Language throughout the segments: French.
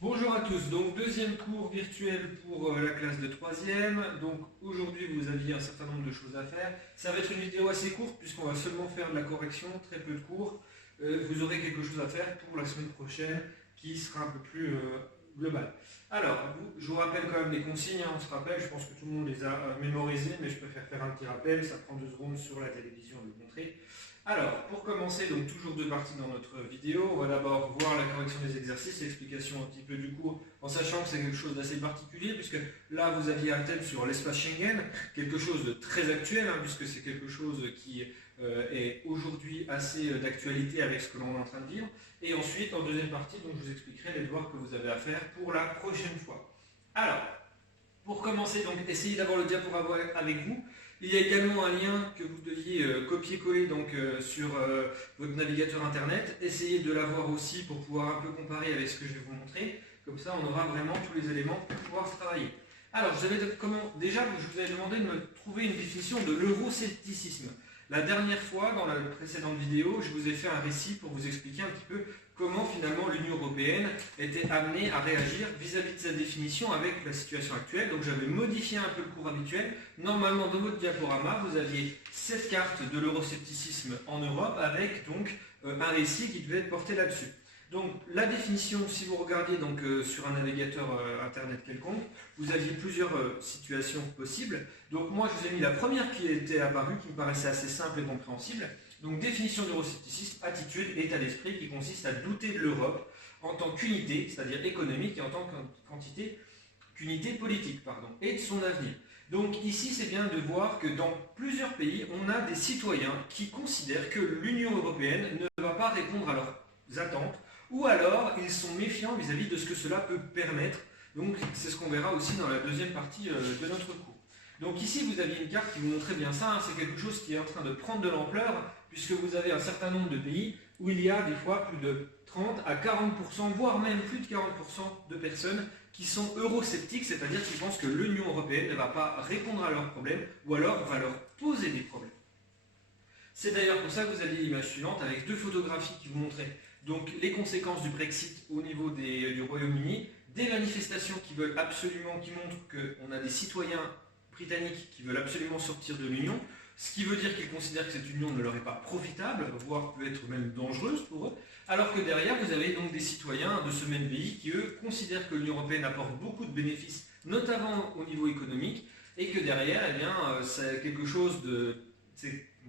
Bonjour à tous, donc deuxième cours virtuel pour la classe de troisième. Donc aujourd'hui vous aviez un certain nombre de choses à faire. Ça va être une vidéo assez courte puisqu'on va seulement faire de la correction, très peu de cours. Vous aurez quelque chose à faire pour la semaine prochaine qui sera un peu plus global. Alors, je vous rappelle quand même les consignes, hein, on se rappelle, je pense que tout le monde les a mémorisées, mais je préfère faire un petit rappel, ça prend 2 secondes sur la télévision de le montrer. Alors, pour commencer, donc toujours deux parties dans notre vidéo. On va d'abord voir la correction des exercices, l'explication un petit peu du cours, en sachant que c'est quelque chose d'assez particulier, puisque là, vous aviez un thème sur l'espace Schengen, quelque chose de très actuel, hein, puisque c'est quelque chose qui est aujourd'hui assez d'actualité avec ce que l'on est en train de vivre. Et ensuite, en deuxième partie, donc, je vous expliquerai les devoirs que vous avez à faire pour la prochaine fois. Alors, pour commencer, donc, essayez d'avoir le diaporama avec vous. Il y a également un lien que vous deviez copier-coller sur votre navigateur internet. Essayez de l'avoir aussi pour pouvoir un peu comparer avec ce que je vais vous montrer. Comme ça, on aura vraiment tous les éléments pour pouvoir travailler. Alors, déjà, je vous avais demandé de me trouver une définition de l'euroscepticisme. La dernière fois, dans la précédente vidéo, je vous ai fait un récit pour vous expliquer un petit peu comment finalement l'Union européenne était amenée à réagir vis-à-vis de sa définition avec la situation actuelle. Donc j'avais modifié un peu le cours habituel. Normalement, dans votre diaporama, vous aviez cette carte de l'euroscepticisme en Europe avec donc un récit qui devait être porté là-dessus. Donc la définition, si vous regardiez sur un navigateur internet quelconque, vous aviez plusieurs situations possibles. Donc moi je vous ai mis la première qui était apparue, qui me paraissait assez simple et compréhensible. Donc définition d'euroscepticisme, attitude, état d'esprit qui consiste à douter de l'Europe en tant qu'unité, c'est-à-dire économique, et en tant qu'unité politique, et de son avenir. Donc ici, c'est bien de voir que dans plusieurs pays, on a des citoyens qui considèrent que l'Union européenne ne va pas répondre à leurs attentes, ou alors ils sont méfiants vis-à-vis de ce que cela peut permettre. Donc c'est ce qu'on verra aussi dans la deuxième partie de notre cours. Donc ici, vous aviez une carte qui vous montrait bien ça, hein, c'est quelque chose qui est en train de prendre de l'ampleur, puisque vous avez un certain nombre de pays où il y a des fois plus de 30 à 40%, voire même plus de 40% de personnes qui sont eurosceptiques, c'est-à-dire qui pensent que l'Union européenne ne va pas répondre à leurs problèmes, ou alors va leur poser des problèmes. C'est d'ailleurs pour ça que vous aviez l'image suivante avec deux photographies qui vous montraient donc les conséquences du Brexit au niveau du Royaume-Uni, des manifestations qui veulent absolument, qui montrent qu'on a des citoyens britanniques qui veulent absolument sortir de l'Union, ce qui veut dire qu'ils considèrent que cette union ne leur est pas profitable, voire peut être même dangereuse pour eux, alors que derrière vous avez donc des citoyens de ce même pays qui eux considèrent que l'Union européenne apporte beaucoup de bénéfices, notamment au niveau économique, et que derrière, eh bien, c'est quelque chose de,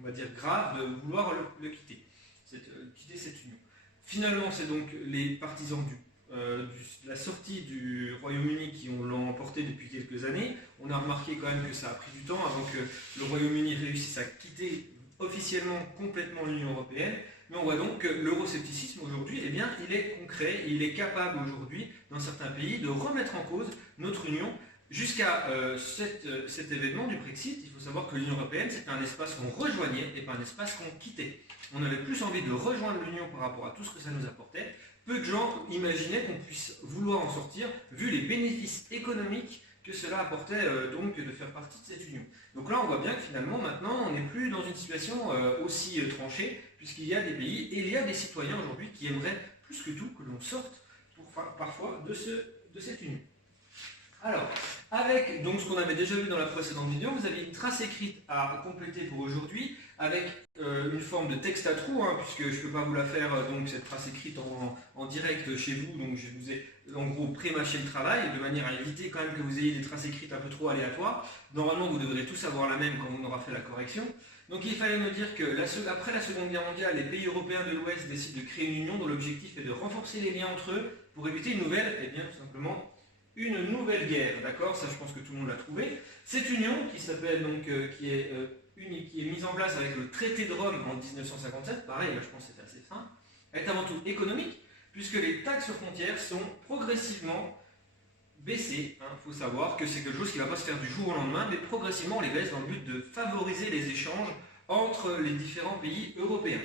on va dire, grave de vouloir le quitter, quitter cette union. Finalement, c'est donc les partisans de la sortie du Royaume-Uni qui l'ont emporté depuis quelques années. On a remarqué quand même que ça a pris du temps avant que le Royaume-Uni réussisse à quitter officiellement complètement l'Union européenne. Mais on voit donc que l'euroscepticisme aujourd'hui, eh bien, il est concret et il est capable aujourd'hui, dans certains pays, de remettre en cause notre union. Jusqu'à cet événement du Brexit, il faut savoir que l'Union européenne, c'était un espace qu'on rejoignait et pas un espace qu'on quittait. On avait plus envie de rejoindre l'Union par rapport à tout ce que ça nous apportait. Peu de gens imaginaient qu'on puisse vouloir en sortir, vu les bénéfices économiques que cela apportait donc de faire partie de cette union. Donc là, on voit bien que finalement, maintenant, on n'est plus dans une situation aussi tranchée, puisqu'il y a des pays et il y a des citoyens aujourd'hui qui aimeraient plus que tout que l'on sorte parfois de cette union. Alors, avec donc ce qu'on avait déjà vu dans la précédente vidéo, vous avez une trace écrite à compléter pour aujourd'hui, avec une forme de texte à trous, hein, puisque je ne peux pas vous la faire, donc cette trace écrite en direct chez vous, donc je vous ai en gros pré-mâché le travail, de manière à éviter quand même que vous ayez des traces écrites un peu trop aléatoires. Normalement, vous devrez tous avoir la même quand on aura fait la correction. Donc il fallait me dire que après la Seconde Guerre mondiale, les pays européens de l'Ouest décident de créer une union dont l'objectif est de renforcer les liens entre eux pour éviter une nouvelle, et bien tout simplement, une nouvelle guerre, d'accord? Ça, je pense que tout le monde l'a trouvé. Cette union, qui s'appelle donc, qui est mise en place avec le traité de Rome en 1957, pareil, là, je pense que c'est assez fin, est avant tout économique, puisque les taxes aux frontières sont progressivement baissées. Il faut savoir que c'est quelque chose qui ne va pas se faire du jour au lendemain, mais progressivement, on les baisse dans le but de favoriser les échanges entre les différents pays européens.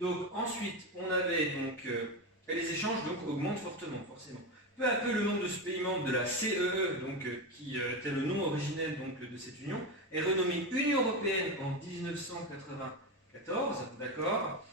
Donc, ensuite, on avait donc, et les échanges donc augmentent fortement, forcément. Peu à peu, le nombre de pays membres de la CEE, qui était le nom originel de cette union, est renommé Union européenne en 1994, d'accord?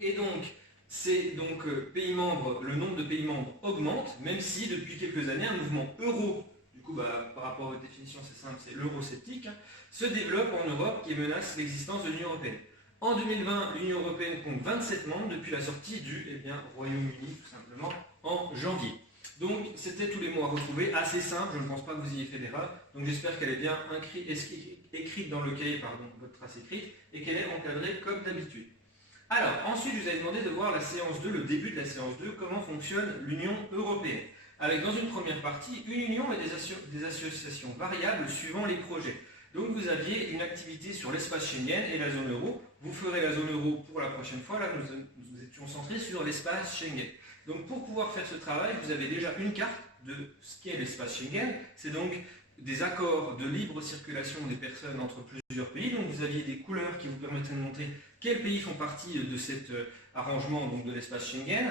Et donc, Ces donc pays membres, le nombre de pays membres augmente, même si depuis quelques années un mouvement euro, du coup par rapport à votre définition c'est simple, c'est l'eurosceptique, se développe en Europe qui menace l'existence de l'Union européenne. En 2020, l'Union européenne compte 27 membres depuis la sortie du Royaume-Uni tout simplement en janvier. Donc c'était tous les mots à retrouver, assez simple, je ne pense pas que vous ayez fait d'erreur, donc j'espère qu'elle est bien écrite dans le cahier, votre trace écrite, et qu'elle est encadrée comme d'habitude. Alors, ensuite, je vous avais demandé de voir la séance 2, le début de la séance 2, comment fonctionne l'Union européenne. Avec, dans une première partie, une union et des associations variables suivant les projets. Donc, vous aviez une activité sur l'espace Schengen et la zone euro. Vous ferez la zone euro pour la prochaine fois. Là, nous étions centrés sur l'espace Schengen. Donc, pour pouvoir faire ce travail, vous avez déjà une carte de ce qu'est l'espace Schengen. C'est donc des accords de libre circulation des personnes entre plusieurs pays. Donc, vous aviez des couleurs qui vous permettraient de montrer quels pays font partie de cet arrangement donc de l'espace Schengen,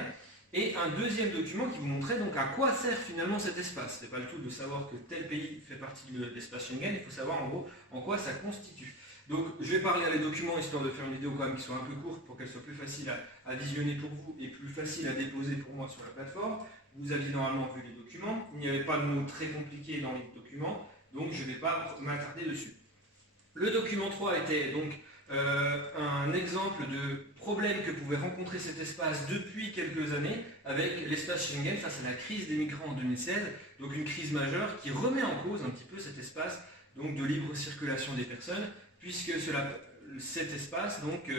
et un deuxième document qui vous montrait donc à quoi sert finalement cet espace. Ce n'est pas le tout de savoir que tel pays fait partie de l'espace Schengen, il faut savoir en gros en quoi ça constitue. Donc je vais parler à les documents histoire de faire une vidéo quand même qui soit un peu courte pour qu'elle soit plus facile à visionner pour vous et plus facile à déposer pour moi sur la plateforme. Vous aviez normalement vu les documents, il n'y avait pas de mots très compliqués dans les documents, donc je ne vais pas m'attarder dessus. Le document 3 était donc un exemple de problème que pouvait rencontrer cet espace depuis quelques années avec l'espace Schengen face à la crise des migrants en 2016, donc une crise majeure qui remet en cause un petit peu cet espace donc, de libre circulation des personnes, puisque cet espace, donc,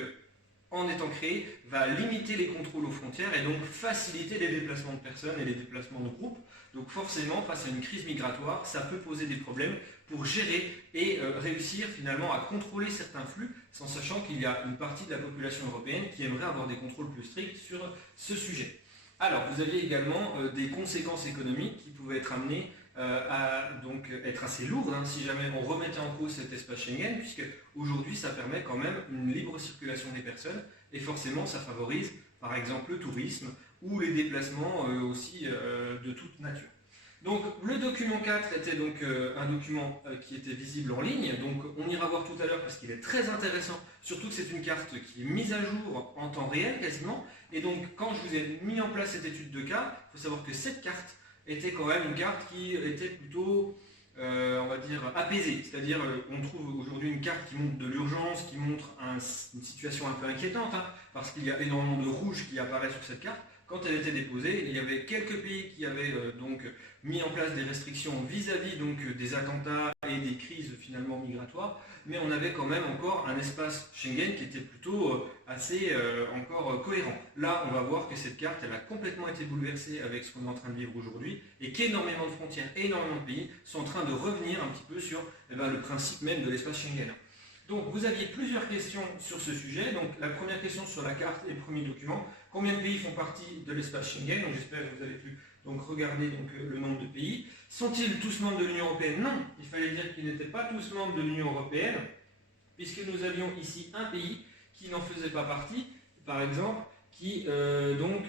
en étant créé, va limiter les contrôles aux frontières et donc faciliter les déplacements de personnes et les déplacements de groupes. Donc forcément, face à une crise migratoire, ça peut poser des problèmes pour gérer et réussir finalement à contrôler certains flux, sans sachant qu'il y a une partie de la population européenne qui aimerait avoir des contrôles plus stricts sur ce sujet. Alors, vous aviez également des conséquences économiques qui pouvaient être amenées à donc, être assez lourdes si jamais on remettait en cause cet espace Schengen, puisque aujourd'hui ça permet quand même une libre circulation des personnes, et forcément ça favorise par exemple le tourisme ou les déplacements aussi de toute nature. Donc le document 4 était donc un document qui était visible en ligne, donc on ira voir tout à l'heure parce qu'il est très intéressant, surtout que c'est une carte qui est mise à jour en temps réel quasiment, et donc quand je vous ai mis en place cette étude de cas, il faut savoir que cette carte était quand même une carte qui était plutôt, on va dire, apaisée, c'est-à-dire on trouve aujourd'hui une carte qui montre de l'urgence, qui montre une situation un peu inquiétante, parce qu'il y a énormément de rouge qui apparaît sur cette carte. Quand elle était déposée, il y avait quelques pays qui avaient donc mis en place des restrictions vis-à-vis donc des attentats et des crises finalement migratoires, mais on avait quand même encore un espace Schengen qui était plutôt assez encore cohérent. Là, on va voir que cette carte, elle a complètement été bouleversée avec ce qu'on est en train de vivre aujourd'hui, et qu'énormément de frontières, énormément de pays sont en train de revenir un petit peu sur le principe même de l'espace Schengen. Donc vous aviez plusieurs questions sur ce sujet. Donc la première question sur la carte et le premier document, combien de pays font partie de l'espace Schengen? Donc j'espère que vous avez pu donc regarder le nombre de pays. Sont-ils tous membres de l'Union européenne? Non, il fallait dire qu'ils n'étaient pas tous membres de l'Union européenne, puisque nous avions ici un pays qui n'en faisait pas partie, par exemple, qui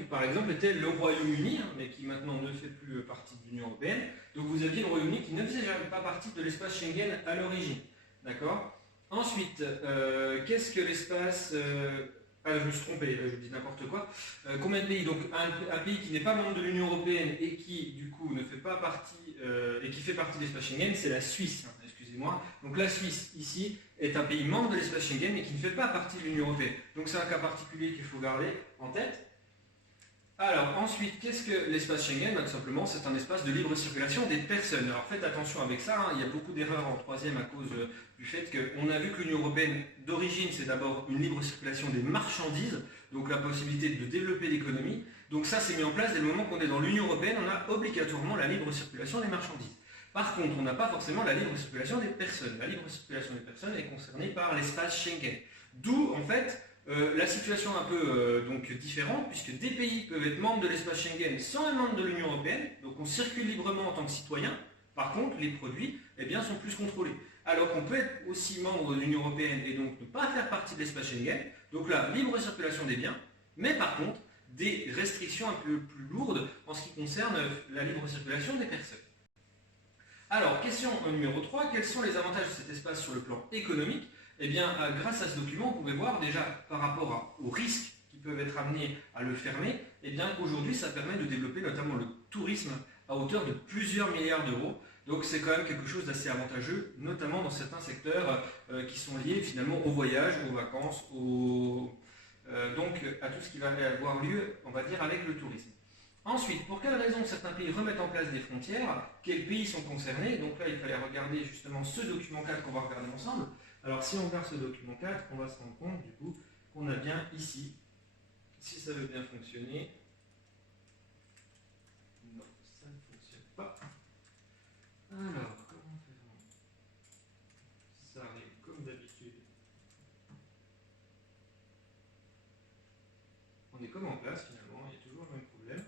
par exemple était le Royaume-Uni, mais qui maintenant ne fait plus partie de l'Union européenne. Donc vous aviez le Royaume-Uni qui ne faisait pas partie de l'espace Schengen à l'origine. D'accord? Ensuite, qu'est-ce que l'espace... je me suis trompé, je dis n'importe quoi. Combien de pays? Donc un pays qui n'est pas membre de l'Union européenne et qui du coup ne fait pas partie et qui fait partie de l'espace Schengen, c'est la Suisse. Excusez-moi. Donc la Suisse ici est un pays membre de l'espace Schengen et qui ne fait pas partie de l'Union européenne. Donc c'est un cas particulier qu'il faut garder en tête. Alors ensuite, qu'est-ce que l'espace Schengen? Tout simplement, c'est un espace de libre circulation des personnes. Alors faites attention avec ça, il y a beaucoup d'erreurs en troisième à cause du fait qu'on a vu que l'Union européenne d'origine, c'est d'abord une libre circulation des marchandises, donc la possibilité de développer l'économie. Donc ça, c'est mis en place dès le moment qu'on est dans l'Union européenne, on a obligatoirement la libre circulation des marchandises. Par contre, on n'a pas forcément la libre circulation des personnes. La libre circulation des personnes est concernée par l'espace Schengen. D'où, en fait, la situation un peu différente, puisque des pays peuvent être membres de l'espace Schengen sans être membres de l'Union européenne, donc on circule librement en tant que citoyen. Par contre, les produits sont plus contrôlés. Alors qu'on peut être aussi membre de l'Union européenne et donc ne pas faire partie de l'espace Schengen, donc là, libre circulation des biens, mais par contre, des restrictions un peu plus lourdes en ce qui concerne la libre circulation des personnes. Alors, question numéro 3, quels sont les avantages de cet espace sur le plan économique? Eh bien, grâce à ce document, on pouvait voir déjà par rapport aux risques qui peuvent être amenés à le fermer, et bien aujourd'hui ça permet de développer notamment le tourisme à hauteur de plusieurs milliards d'euros. Donc c'est quand même quelque chose d'assez avantageux, notamment dans certains secteurs qui sont liés finalement au voyage, aux vacances, donc à tout ce qui va avoir lieu, on va dire, avec le tourisme. Ensuite, pour quelles raisons certains pays remettent en place des frontières? Quels pays sont concernés? Donc là, il fallait regarder justement ce document 4 qu'on va regarder ensemble. Alors si on regarde ce document 4, on va se rendre compte du coup qu'on a bien ici, si ça veut bien fonctionner, non, ça ne fonctionne pas. Alors, comment faire? Ça arrive comme d'habitude. On est comme en classe finalement, il y a toujours le même problème.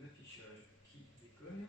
L'affichage qui déconne.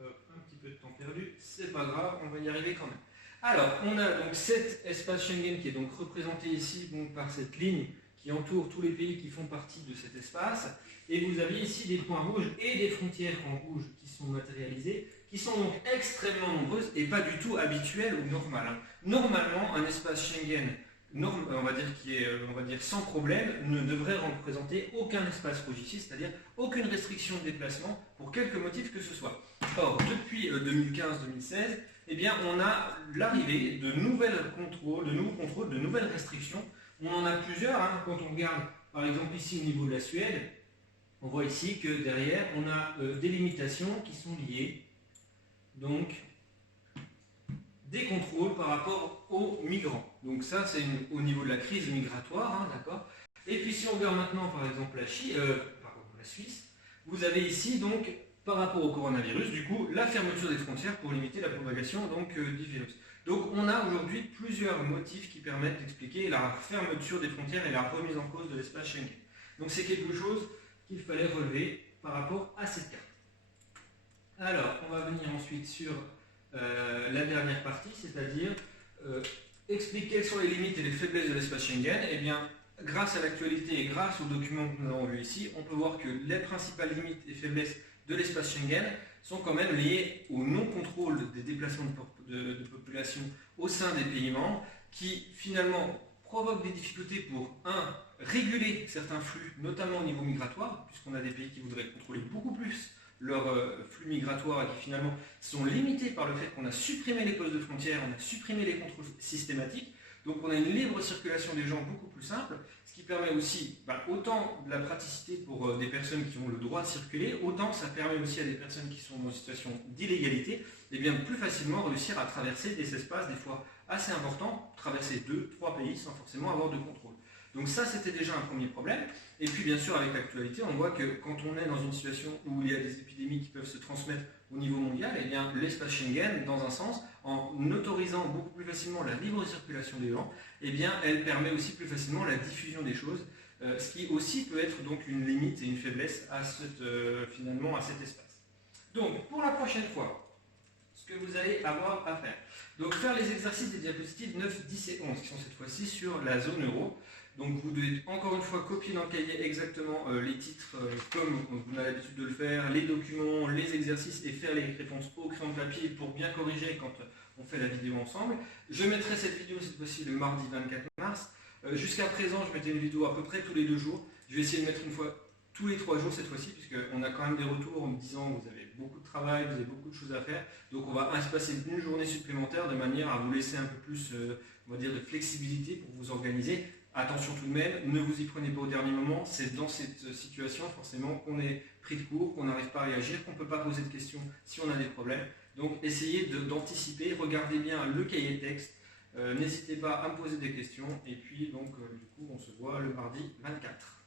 Hop, un petit peu de temps perdu, c'est pas grave, on va y arriver quand même. Alors, on a donc cet espace Schengen qui est donc représenté ici donc, par cette ligne qui entoure tous les pays qui font partie de cet espace. Et vous avez ici des points rouges et des frontières en rouge qui sont matérialisées, qui sont donc extrêmement nombreuses et pas du tout habituelles ou normales. Normalement, un espace Schengen, on va dire qui est sans problème, ne devrait représenter aucun espace rouge ici, c'est-à-dire aucune restriction de déplacement pour quelque motif que ce soit. Or, depuis 2015-2016, eh bien, on a l'arrivée de nouveaux contrôles, de nouvelles restrictions. On en a plusieurs, hein. Quand on regarde par exemple ici au niveau de la Suède, on voit ici que derrière on a des limitations qui sont liées donc des contrôles par rapport aux migrants. Donc ça c'est au niveau de la crise migratoire, hein, d'accord. Et puis si on regarde maintenant par exemple la Suisse, vous avez ici donc par rapport au coronavirus, du coup, la fermeture des frontières pour limiter la propagation donc, du virus. Donc on a aujourd'hui plusieurs motifs qui permettent d'expliquer la fermeture des frontières et la remise en cause de l'espace Schengen. Donc c'est quelque chose qu'il fallait relever par rapport à cette carte. Alors, on va venir ensuite sur la dernière partie, c'est-à-dire expliquer quelles sont les limites et les faiblesses de l'espace Schengen. Eh bien, grâce à l'actualité et grâce aux documents que nous avons vus ici, on peut voir que les principales limites et faiblesses de l'espace Schengen sont quand même liées au non-contrôle des déplacements de population au sein des pays membres, qui finalement provoquent des difficultés pour, réguler certains flux, notamment au niveau migratoire, puisqu'on a des pays qui voudraient contrôler beaucoup plus leurs flux migratoires et qui finalement sont limités par le fait qu'on a supprimé les postes de frontières, on a supprimé les contrôles systématiques, donc on a une libre circulation des gens beaucoup plus simple, ce qui permet aussi autant de la praticité pour des personnes qui ont le droit de circuler, autant ça permet aussi à des personnes qui sont dans une situation d'illégalité, et bien plus facilement réussir à traverser des espaces des fois assez importants, traverser 2-3 pays sans forcément avoir de contrôle. Donc ça, c'était déjà un premier problème. Et puis, bien sûr, avec l'actualité, on voit que quand on est dans une situation où il y a des épidémies qui peuvent se transmettre au niveau mondial, eh bien, l'espace Schengen, dans un sens, en autorisant beaucoup plus facilement la libre circulation des gens, eh bien, elle permet aussi plus facilement la diffusion des choses, ce qui aussi peut être donc une limite et une faiblesse à finalement à cet espace. Donc, pour la prochaine fois, ce que vous allez avoir à faire. Donc, faire les exercices des diapositives 9, 10 et 11, qui sont cette fois-ci sur la zone euro. Donc vous devez encore une fois copier dans le cahier exactement les titres comme vous avez l'habitude de le faire, les documents, les exercices et faire les réponses au crayon de papier pour bien corriger quand on fait la vidéo ensemble. Je mettrai cette vidéo cette fois-ci le mardi 24 mars. Jusqu'à présent, je mettais une vidéo à peu près tous les 2 jours. Je vais essayer de mettre une fois tous les 3 jours cette fois-ci, puisqu'on a quand même des retours en me disant que vous avez beaucoup de travail, vous avez beaucoup de choses à faire. Donc on va passer une journée supplémentaire de manière à vous laisser un peu plus on va dire, de flexibilité pour vous organiser. Attention tout de même, ne vous y prenez pas au dernier moment, c'est dans cette situation forcément qu'on est pris de court, qu'on n'arrive pas à réagir, qu'on ne peut pas poser de questions si on a des problèmes. Donc essayez d'anticiper, regardez bien le cahier de texte, n'hésitez pas à me poser des questions et puis donc du coup on se voit le mardi 24.